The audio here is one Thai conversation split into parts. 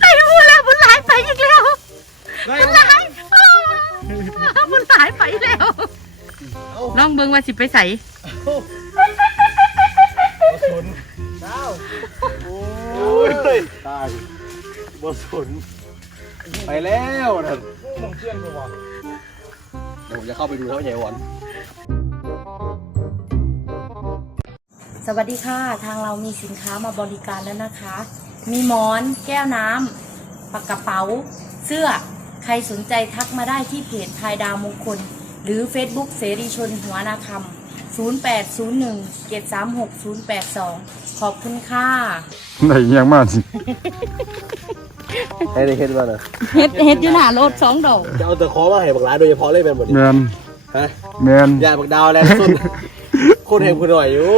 ไอ้บุญแล้วบุญหลายไปอีกแล้วได้บุญหลายอ้าวบุญหลายไปแล้วลองเบิ่งว่าสิไปใส่สนดาวโอ้ยตายบ่สนไปแล้วนั่นมองเพื่อนกูว่ะเดี๋ยวผมจะเข้าไปดูเขาใหญ่หวอน สวัสดีค่ะ ทางเรามีสินค้ามาบริการแล้วนะคะ มีหมอน แก้วน้ำปากกระเป๋า เสื้อ ใครสนใจทักมาได้ที่เพจพายดาวมงคล หรือ Facebook เสรีชนหัวนาคำ0801 736 082 ขอบคุณค่ะ ไหนยังมากสิให้ได้เห็นว่าน่ะเฮ็ดเฮ็ดอยู่หน้ารถสองดอกจะเอาตะขอมาให้บักหลานโดยเฉพาะเลยเป็นหมดแมนฮะแมนยายบักดาวแลนสุดโคตรเห็นคุณหน่อยอยู่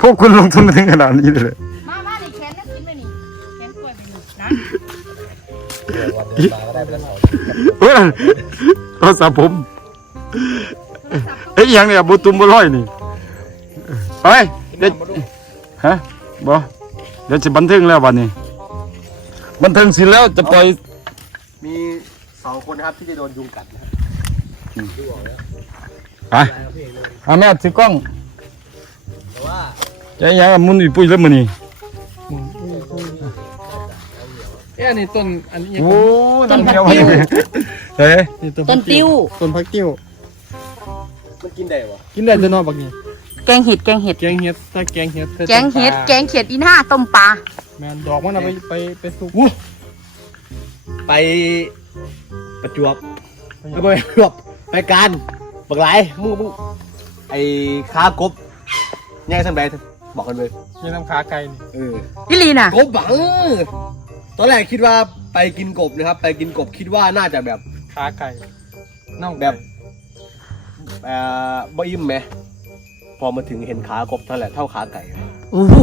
พวกคุณลงทุนมาถึงขนาดนี้เลยมามาดิแขนนั่งกินไปนี่แขนกล้วยไปนี่นะวันเดียวตาก็ได้เป็นสองเฮ้ยโทรศัพท์ผมเอ้ยอยังเนี่ยบุตุมบุร้อยนี่ไปเดี๋ยวฮะบ่เดี๋ยวจะบันทึกแล้ววันนี้ บันทึกเสิแล้วจะปล่อยมีสองคนนะครับที่จะโดนยุงกัดนะครับดูออกแล้วไปอาแม่ถือกล้องแต่ว่า จะยังมุนอีปุ้ยแล้วมื้อนี้เอ๊ะอันนี้ต้นอันนี้ยังโอ้ต้นเดียวมาดิเฮ้ยนี่ต้นติ้วต้นพักติ้วมันกินได้ปะกินได้ตัวนอกบักนี่แกงเห็ดแกงเห็ดแกงเห็ดถ้าแกงเห็ดถ้าแกงเห็ดแกงเขียดอีหน้าต้มปลาแมนดอกมันเอาไปไปไปซุปไปประจวบไม่ไปประจวบไปการบักหลายมึงมึงไอ้ค้ากบย่างสันใด บอกกันเลยกินน้ำขาไก่นี่เออพี่ลีน่ะ กบบังตอนแรกคิดว่าไปกินกบนะครับ ไปกินกบคิดว่าน่าจะแบบ ขาไก่น่องแบบเอ่อบ่อิ่มไหมพอมาถึงเห็นขากบเท่าไหร่เท่าขาไก่โอ้โห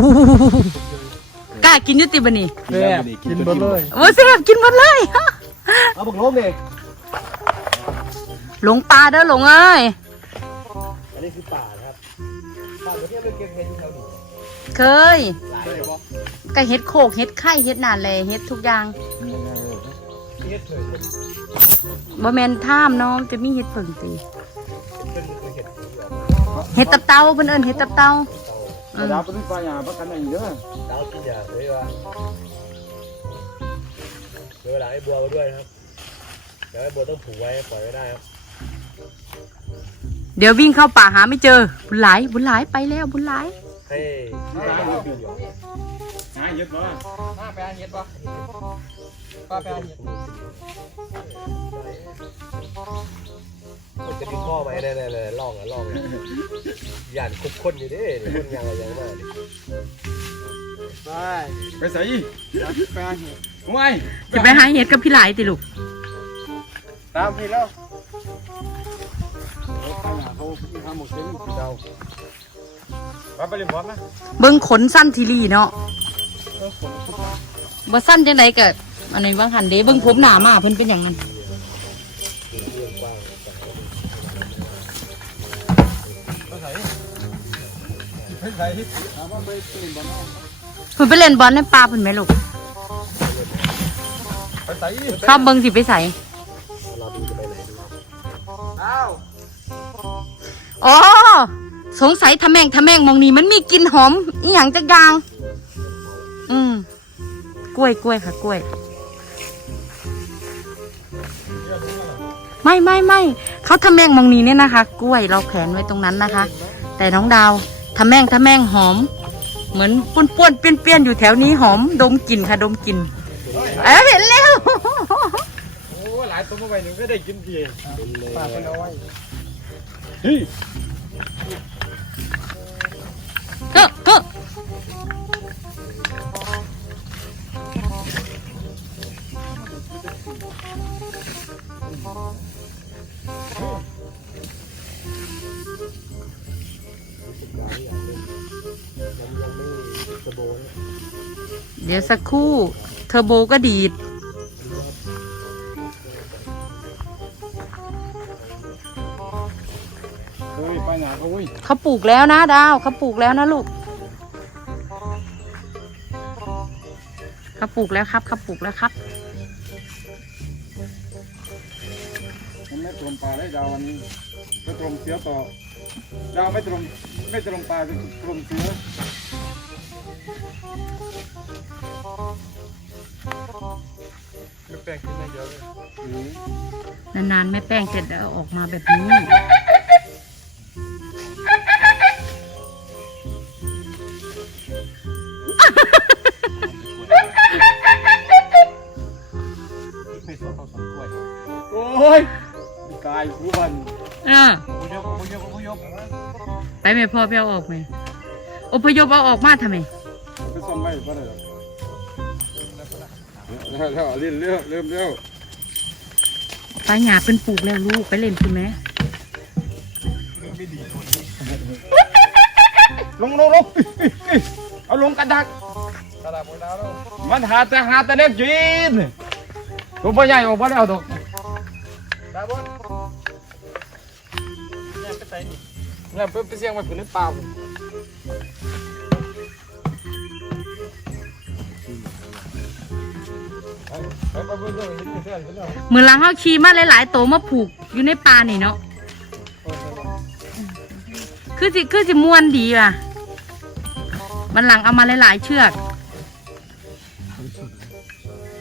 กล้ากินอยุติบันนี่แซ่บกินหมดเลยโอ้แซ่บกินหมดเลย เอาบักโลมเลยหลงปลาเด้อหลงเอ้ยอันนี้คือป่านะครับป่าประเทศเราเก็บเห็ดอยู่แถวนี้ เคยหลายเลยบ่ก็เห็ดโขกเห็ดไข่เห็ดหนานเลยเห็ดทุกอย่างเห็ดเลยเห็ดบ่แมนท่ามเนาะจะมีเห็ดเผิงตีเป็นคือเห็ดเห็ดตับเต้าเพิ่นเอิ้นเห็ดตับเต้าอืมดาวเป็นปลาหยาประกันอะไรเด้อดาวกินยาเลยว่าเดี๋ยวเวลาให้บัวมาด้วยนะครับเดี๋ยวให้บัวต้องผูกไว้ปล่อยไม่ได้ครับเดี๋ยววิ่งเข้าป่าหาไม่เจอ บุญหลายบุญหลายไปแล้วบุญหลาย ให้ให้บัวอยู่หาเยอะบ่มาไปอาเห็ดปะป้าไปอาเห็ดมันจะดึงข้อไว้ได้เลยลองอะล่องหยานคุกคนอยู่ดิคนยังอะไรยังมากไปไปใส่ไปอาเห็ดไว้จะไปหาเห็ดกับพี่หลายติลูก ตามพี่แล้วเขาเขาทำหมดเส้นเรา ไปไปเลยบ่นะเบิ่งขนสั้นทีรีเนาะบ่สั้นจังไดก็อันนี้บางหันเด้เบิ่งผมหนามาเพิ่นเป็นอย่างนั้นไปใส่ถามว่าไปตื่นบ้านนอกเพิ่นไปเล่นบอลในป่าเพิ่นไหมลูกไปใส่ชอบเบิ่งสิไปใส่เราดูจะไปไหนดูอ้าวอ๋อ สงสัยทะแมงทะแมงมองนี่มันมีกลิ่นหอมอีหยังจักอย่าง อืมกล้วยกล้วยค่ะ กล้วย ไม่ไม่ไม่เขาทะแมงมองนี้เนี่ยนะคะ กล้วยเราแขวนไว้ตรงนั้นนะคะ แต่น้องดาวทะแมงทะแมงหอม เหมือนป้วนป้วนเปี้ยนเปี้ยนอยู่แถวนี้หอม ดมกลิ่นค่ะ ดมกลิ่นเอ้ยเห็นแล้ว โอ้หลายตัวเมื่อไหร่หนูก็ได้กินดีป้าไปน้อย ก็ก็เดี๋ยวสักครู่ เทอร์โบก็ดีด เขาปลูกแล้วนะดาวเขาปลูกแล้วนะลูกเขาปลูกแล้วครับเขาปลูกแล้วครับมันไม่ตรงปลาได้ดาววันนี้ไม่ตรงเสียต่อดาวไม่ตรงไม่ตรงปลาจะตรงเสียแป้งกินได้เยอะเลยนานๆแม่แป้งจะเอาออกมาแบบนี้ ไปไหมพ่อไปเอาออกไหมอพยพเอาออกมาทำไมไปซ่อมไม่ก็ได้หรอกแล้วแล้วเล่นเร็วเริ่มเร็วไปหยาเป็นปลูกแล้วลูกไปเล่นคุณแม่ลงลงลงเอาลงกระดักตลาดโบราณแล้วมันหาแต่หาแต่เล็กกินตัวพ่อใหญ่ออกมาแล้วดอกตาบนเนี่ยไปใส่ เนี่ยเพื่มไปเสียงไปผืนนึกเปล่ามือหลังเขาขี่มาหลายๆโตมาผูกอยู่ในปลานี่เนาะคือสิคือสิมวนดีอะมันหลังเอามาหลายๆเชือก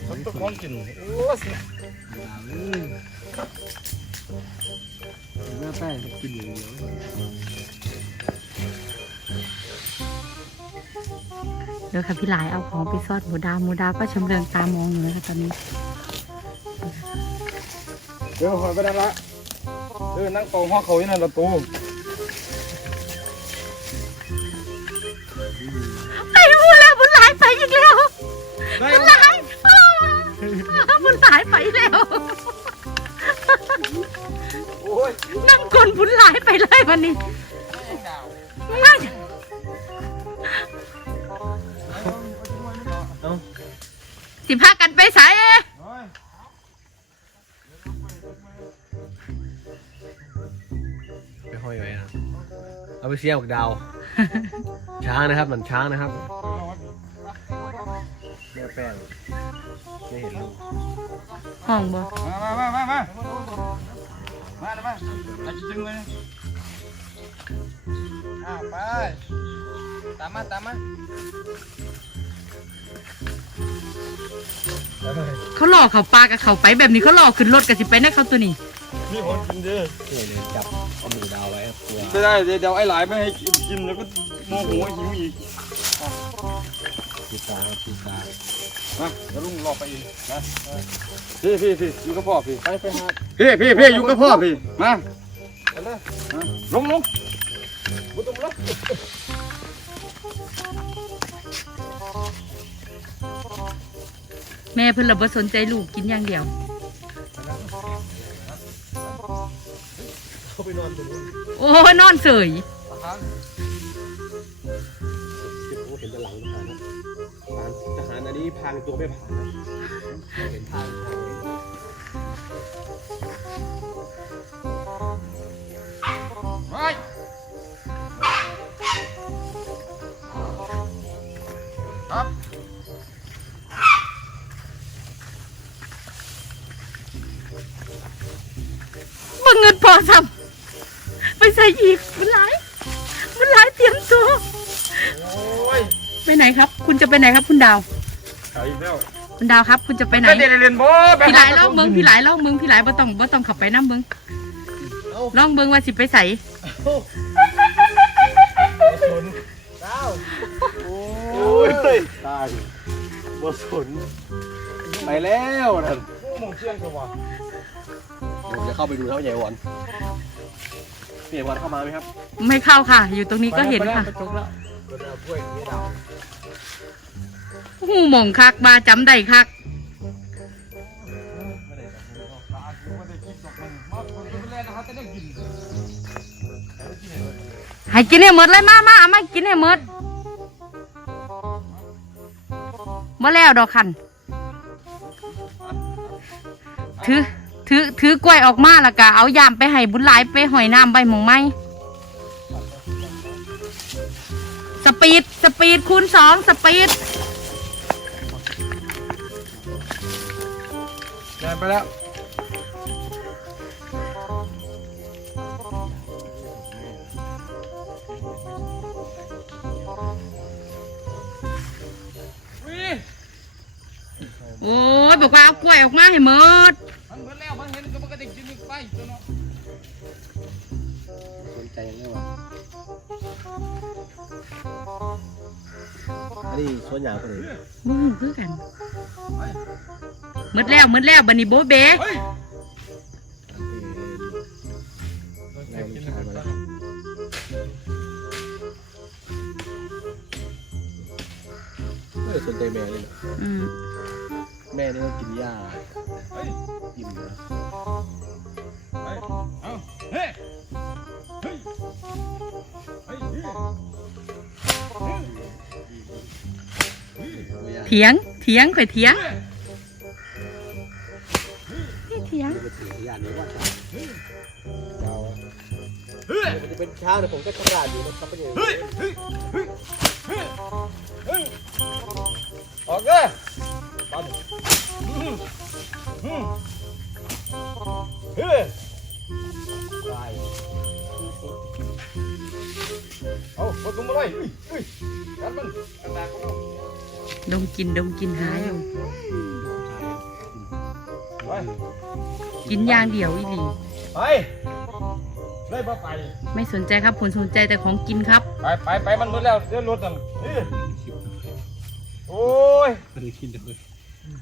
มันต้องของกินโอ้สิแม่แป้งกินอย่างเดียวเดี๋ยวค่ะพี่หลายเอาของไปซอดหมูดาวหมูดาวก็ชำเลืองตามองอยู่นะคะตอนนี้ เดี๋ยวหอยไปนั่นละเออนั่งโตห้องเขาอยู่นั่นละตู วันนี้นั่งสิพากันไปใส่ไปห้อยไว้นะเอาไปเสี่ยงกับดาว ช้างนะครับมันช้างนะครับแม่แป้งไม่เห็นลูกห้องบ่มามามามามามามามาอาจจะจึงเลย อ้าวไป ตามมาตามมาเขาหลอกเขาปลากับเขาไปแบบนี้เขาหลอกขึ้นรถกับสิไปนะเขาตัวนี้นี่คนกินดินี่เลยจับเอาหมูดาวไว้ครับตัวไม่ได้เดี๋ยวเดี๋ยวไอ้หลายไม่ให้กินกินแล้วก็โมโหหิวอีกปีตาครับปีตานะเดี๋ยวลุงรอไปอีกนะพี่พี่พี่อยู่กับพ่อพี่ไปไปหาพี่พี่พี่อยู่กับพ่อพี่มาไปเลยมาลงลงุ้มแม่เพิ่นระบ่สนใจลูกกินอย่างเดียวเขาไปนอนตรงนู้นโอ้ยนอนเสยเห็นแต่หลังทหารนะทหารทหารอันนี้พรางตัวไม่ผ่านนะเห็นทางทาง พอซ้ำไปใส่อีกบุญหลายบุญหลายเตรียมตัวโอ้ยไปไหนครับ คุณจะไปไหนครับ คุณดาว ขายอีกแล้วคุณดาวครับ คุณจะไปไหนก็เดี๋ยวเรียนบ่ไปพี่หลายลองเบิงพี่หลายลองเบิงพี่หลายบ่ต้องบ่ต้องขับไปน้ำเบิงลองเบิงว่าสิไปใส่ดาวโอ้ยตายบสนไปแล้วนะผู้มองเชียง จังหวะผมจะเข้าไปดูเท่าใหญ่วอนพี่ใหญ่วอนเข้ามาไหมครับไม่เข้าค่ะ อยู่ตรงนี้ก็เห็นค่ะกระจกแล้วกระดาษกล้วยนี่ดาวหูหม่องคักมาจำได้คักตาดูว่าได้กินดอกมันมาคนที่แรกนะครับจะได้กินให้กินให้หมดเลยมามาเอามากินให้หมดมาแล้วดอกคันถือ ถือถือกล้วยออกมาแล้วก็เอายามไปให้บุญหลายไปหอยน้ำใบหมองไม้สปีดสปีดคูณสองสปีดเดินไปแล้วโอ้ยบอกว่าเอากล้วยออกมาให้หมด นนี้ส่วนใหญ่คนอื่นมึงคือกันหมดแล้วหมดแล้วบันนี้โบเบ ถียงเถียงข่อยเถียงเถียงอหญ้านี้ว่าจะยาวเฮ้ยมันจะเป็นช้างแต่ผมก็ฉลาดอยู่นะครับเป็นอย่างเฮ้นี้ กินดมกินหาอยู่ ไปกินอย่างเดียวอีหลี ไปเลยบ่ไป ไม่สนใจครับผลสนใจแต่ของกินครับ ไปไปไปมันหมดแล้วเดี๋ยวรถนั่นเฮ้ยโอ้ยไม่ได้กินเลย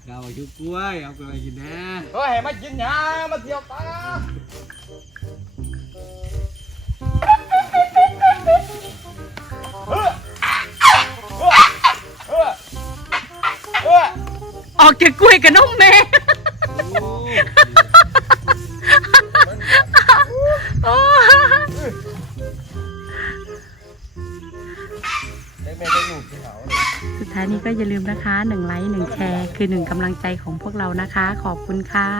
เราอายุกล้วยเอาไปกินนะเฮ้ยให้มากินหยามาเที่ยวตา ออกจากกล้วยกับนมแม่ โอ้แม่ได้ลูกที่เขาสุดท้ายนี้ก็อย่าลืมนะคะหนึ่งไลค์หนึ่งแชร์คือหนึ่งกำลังใจของพวกเรานะคะ ขอบคุณค่ะ